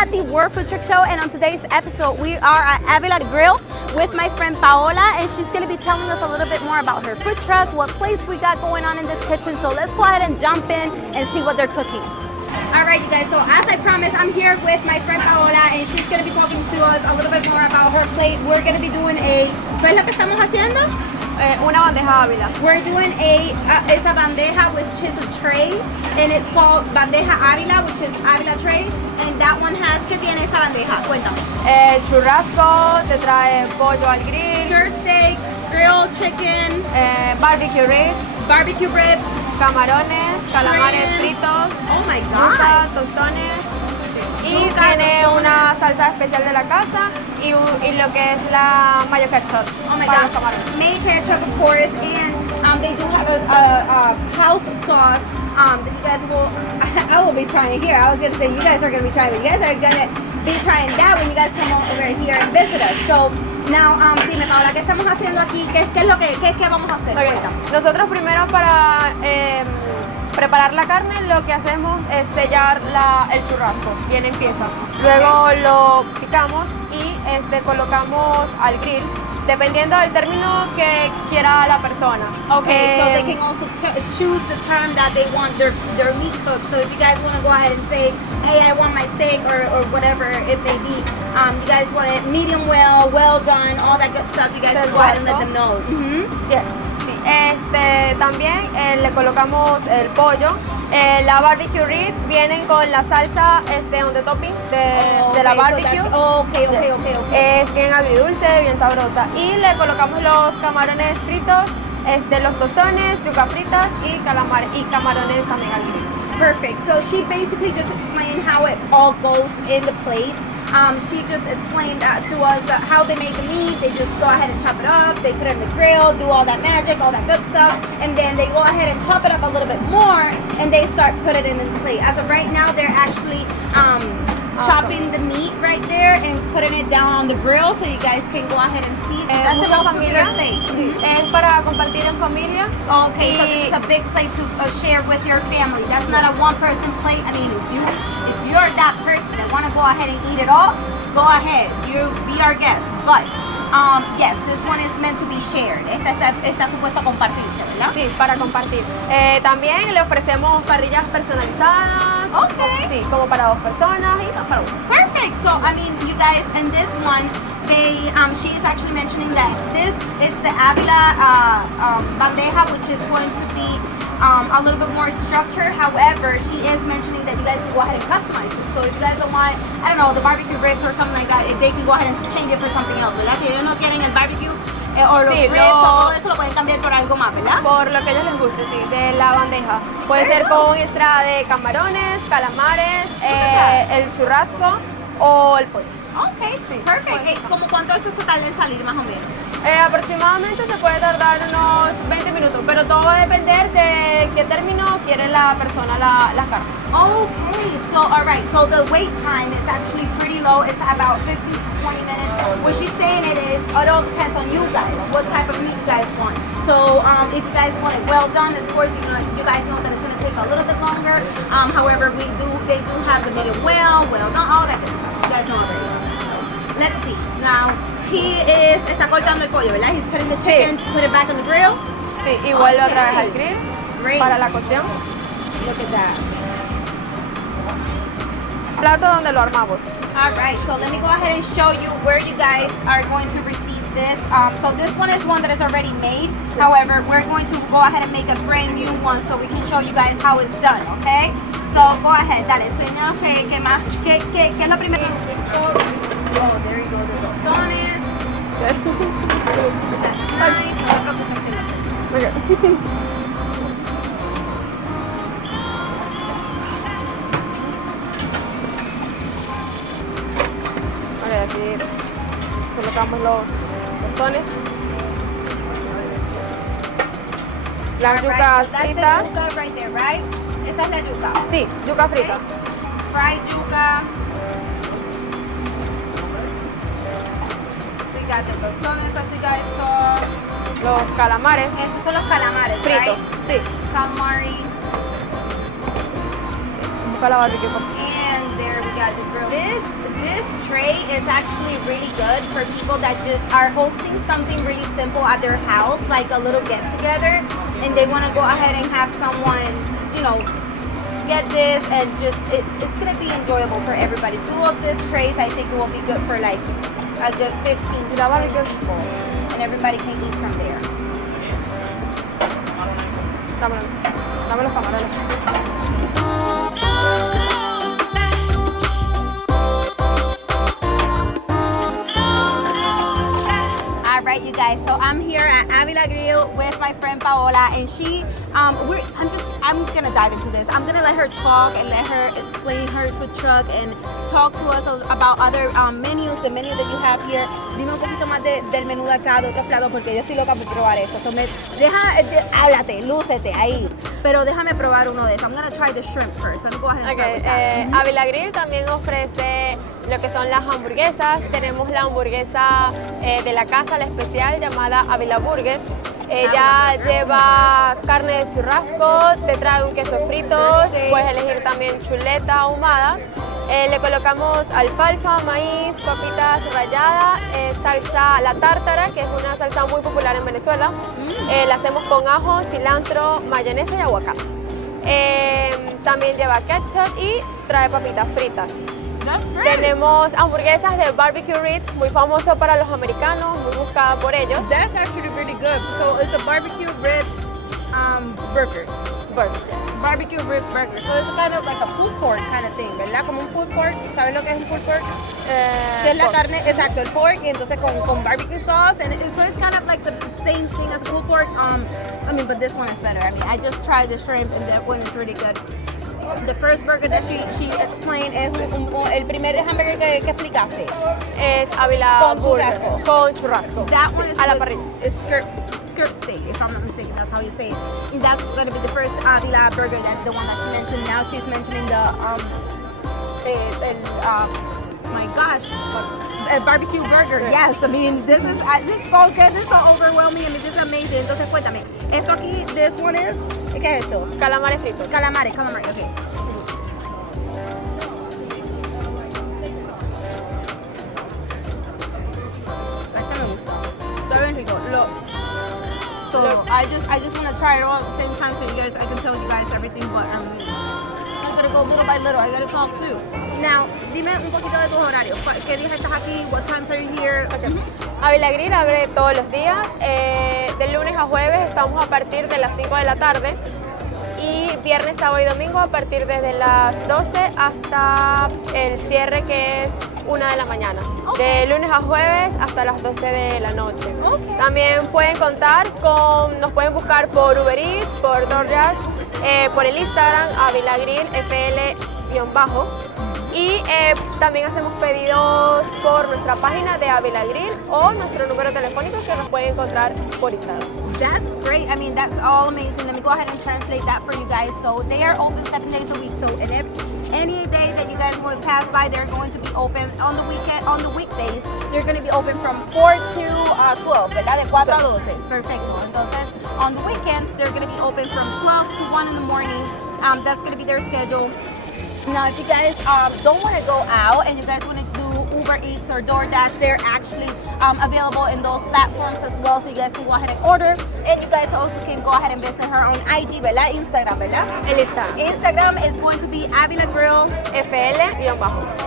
at the World Food Truck Show, and on today's episode we are at Avila Grill with my friend Paola, and she's going to be telling us a little bit more about her food truck, what place we got going on in this kitchen. So let's go ahead and jump in and see what they're cooking. All right, you guys, so as I promised, I'm here with my friend Paola, and she's going to be talking to us a little bit more about her plate. We're going to be doing ¿qué es lo que estamos haciendo? Una bandeja Avila. We're doing it's a bandeja, which is a tray, and it's called bandeja Avila, which is Avila tray, and that one has, ¿qué tiene esa bandeja? Cuéntame. Churrasco, te trae pollo al grill, Jerk steak, grilled chicken, barbecue ribs, camarones, calamares fritos, oh my god, tostones, y tiene una salsa especial de la casa y lo que es la mayo ketchup. Oh my para god, los camarones. mayo ketchup of course, and they do have a house sauce that you guys will, I will be trying here. I was going to say you guys are going to be trying, but you guys are going to be trying that when you guys come over here and visit us. So now, dime Paola, ¿qué estamos haciendo aquí? ¿Qué es que vamos a hacer? Nosotros primero para preparar la carne lo que hacemos es sellar el churrasco bien en piezas. Luego lo picamos y colocamos al grill dependiendo del término que quiera la persona. Okay, so they can also choose the term that they want their meat cooked. So if you guys want to go ahead and say, hey, I want my steak or whatever it may be, you guys want it medium well done, all that good stuff, you guys can go ahead and let them know. Yes. Sí. También le colocamos el pollo. La barbecue ribs vienen con la salsa on the topping de la barbecue. Okay. Es bien agridulce, bien sabrosa. Y le colocamos los camarones fritos, los tostones, yuca fritas y camarones también al grill. Perfect. So she basically just explained how it all goes in the plate. She just explained to us how they make the meat. They just go ahead and chop it up, they put it in the grill, do all that magic, all that good stuff, and then they go ahead and chop it up a little bit more, and they start putting it in the plate. As of right now, they're actually chopping the meat right there and putting it down on the grill, so you guys can go ahead and see. That's the most familiar plate. Es para compartir en familia. Okay, so this is a big plate to share with your family. That's not a one-person plate. I mean, if you're that person that want to go ahead and eat it all, go ahead. You be our guest. But yes, this one is meant to be shared. Está supuesto a compartirse, ¿verdad? Sí, para compartir. También le ofrecemos parrillas personalizadas. Okay. Sí, como para 2 personas y para 1. Perfect. So I mean, you guys, in this one, she is actually mentioning that this is the Avila bandeja, which is going to be a little bit more structured. However, she is mentioning that you guys can go ahead and customize it. So if you guys don't want, I don't know, the barbecue ribs or something like that, if they can go ahead and change it for something else, ¿verdad? Si ellos no quieren el barbecue o los ribs o todo eso, lo pueden cambiar por algo más, ¿verdad? Por lo que a ellos les guste, sí, de la bandeja. Puede ser con extra de camarones, calamares, el churrasco o el pollo. Okay, perfect. ¿Cómo cuánto esto se tarda en salir más o menos? Aproximadamente se puede tardar unos 20 minutos, pero todo va a depender de qué término quiere la persona la carne. Okay, so alright, so the wait time is actually pretty low. It's about 15 to 20 minutes. What she's saying it all depends on you guys, what type of meat you guys want. So if you guys want it well done, of course you guys know that it's going to take a little bit longer. However, they do have the medium well done, all that good stuff. You guys know already. So, let's see. Now, está cortando el pollo, ¿verdad? He's cutting the chicken to put it back on the grill. Sí, y vuelve otra vez al grill. Great. Para la cocción. Look at that. Plato donde lo armamos. Alright, so let me go ahead and show you where you guys are going to receive this. So this one is one that is already made. However, we're going to go ahead and make a brand new one so we can show you guys how it's done, okay? So go ahead, dale, sueña, okay, ¿qué más? ¿Qué es lo primero? Oh, there you go, the tostones. That's nice. Vale, aquí colocamos los tostones. Las yucas fritas. That's the yuca right there, right? Esa es la yuca. Sí, yuca frita. Fried yuca. We got the tostones, as you guys saw. Los calamares. Esos son los calamares, fritos. Right? Sí. Calamari. Busca la barbecue, por favor. And there we got you, girl. This tray is actually really good for people that just are hosting something really simple at their house, like a little get together, and they want to go ahead and have someone, you know, get this, and just it's gonna be enjoyable for everybody. 2 of these trays, I think it will be good for like a good 15 to 20 people, and everybody can eat from there. Dame los camarones. All right, you guys. So I'm here at Avila Grill with my friend Paola, and she, I'm gonna dive into this. I'm gonna let her talk and let her explain her food truck and talk to us about other menus, the menu that you have here. Dime un poquito más del menú de acá, de otros platos, porque yo estoy loca por probar esto. So háblate, lúcete ahí. Pero déjame probar uno de esos. I'm gonna try the shrimp first. Let me go ahead and start with that. Avila Grill también ofrece lo que son las hamburguesas. Tenemos la hamburguesa de la casa, la especial, llamada Avila Burger. Ella lleva carne de churrasco, te trae un queso frito, puedes elegir también chuleta ahumada. Le colocamos alfalfa, maíz, papitas ralladas, salsa la tártara, que es una salsa muy popular en Venezuela. La hacemos con ajo, cilantro, mayonesa y aguacate. También lleva ketchup y trae papitas fritas. Tenemos hamburguesas de barbecue ribs, muy famoso para los americanos, muy buscada por ellos. That's actually really good. So it's a barbecue rib burger. Barbecue rib burger. So it's kind of like a pulled pork kind of thing, ¿verdad? Como un pulled pork. ¿Sabes lo que es un pulled pork? Que es la carne, exacto, el pork, y entonces con barbecue sauce, and so it's kind of like the same thing as pulled pork. I mean, but this one is better. I mean, I just tried the shrimp, and that one is really good. The first burger that she explained es el primer hamburger que explicaste. Es Avila Con Burger, churrasco. con churrasco. That one is a la with- parrilla. It's skirt steak, if I'm not mistaken. That's how you say it. And that's going to be the first Avila burger, the one that she mentioned. Now she's mentioning the my gosh, a barbecue burger. Yes, I mean this is so good. This is so overwhelming. I mean this is amazing. Entonces cuéntame, esto aquí, this one is, ¿qué es esto? Calamares fritos. Calamares, okay. Este me gusta. Está bien rico. So I just want to try it all at the same time, so I can tell you guys everything, but I'm gonna go little by little. I gotta talk too. Now, dime un poquito de tus horarios. ¿Qué días estás aquí? What times are you here? Avila Grill abre todos los días, de lunes a jueves estamos a partir de las 5 de la tarde y viernes, sábado y domingo a partir desde las 12 hasta el cierre, que es 1 de la mañana. De lunes a jueves hasta las 12 de la noche. También pueden nos pueden buscar por Uber Eats, por DoorDash, por el Instagram, Avila Grill FL_ y también hacemos pedidos por nuestra página de Avila Grill o nuestro número telefónico, que nos pueden encontrar por Instagram. That's great. I mean, that's all amazing. Let me go ahead and translate that for you guys. So they are open 7 days a week. So and if any day that you guys want to pass by, they're going to be open on the weekend. On the weekdays, they're going to be open from 4 to 12, ¿verdad? De 4 a 12. Perfecto. Entonces, on the weekends, they're going to be open from 12 to 1 in the morning. That's going to be their schedule. Now, if you guys don't want to go out and you guys want to do Uber Eats or DoorDash, they're actually available in those platforms as well, so you guys can go ahead and order. And you guys also can go ahead and visit her on IG, ¿verdad? Instagram, ¿verdad? El Instagram. Instagram is going to be Avila Grill, FL_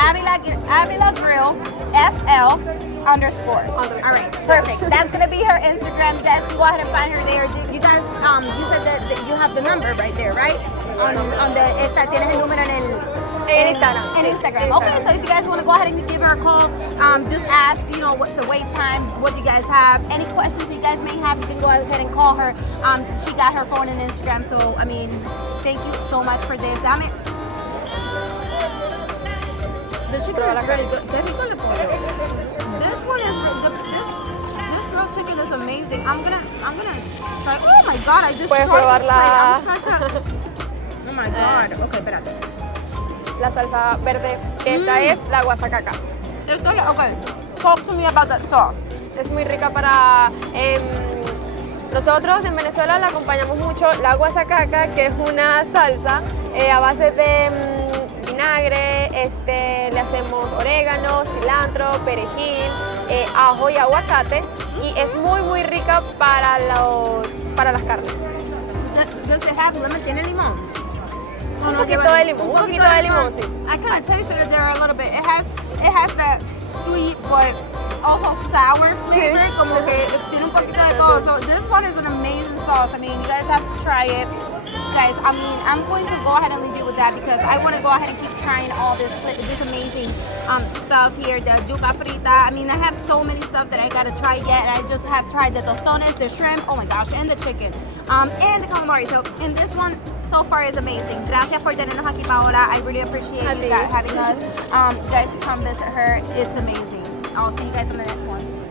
Avila Grill, FL_ All right, perfect. That's going to be her Instagram. You guys can go ahead and find her there. You guys, you said that you have the number right there, right? Tienes el número en Instagram. In Instagram. Okay, so if you guys want to go ahead and give her a call, just ask, what's the wait time, what you guys have, any questions you guys may have, you can go ahead and call her. She got her phone and Instagram, so I mean, thank you so much for this. Dame. The chicken is really good. Qué rico le pollo. This one is this grilled chicken is amazing. I'm gonna try. Oh my god, I just Puedes tried probarla. Oh my god. Okay, espérate. La salsa verde, que esta es la guasacaca. Okay, talk to me about that sauce. Es muy rica para... nosotros en Venezuela la acompañamos mucho la guasacaca, que es una salsa a base de vinagre, le hacemos orégano, cilantro, perejil, ajo y aguacate y es muy rica para las carnes. Does it have lemon? ¿Tiene limón? Un poquito de limón, sí. I kind of tasted it there a little bit. It has that sweet but also sour flavor. Sí. Como que tiene un poquito de todo. So this one is an amazing sauce. I mean, you guys have to try it. Guys, I mean, I'm going to go ahead and leave you with that because I want to go ahead and keep trying all this amazing stuff here. The yuca frita. I mean, I have so many stuff that I gotta try yet. I just have tried the tostones, the shrimp, oh my gosh, and the chicken, and the calamari. So, and this one so far is amazing. Gracias por tenernos aquí, Paola. I really appreciate you guys having us. You guys should come visit her. It's amazing. I'll see you guys on the next one.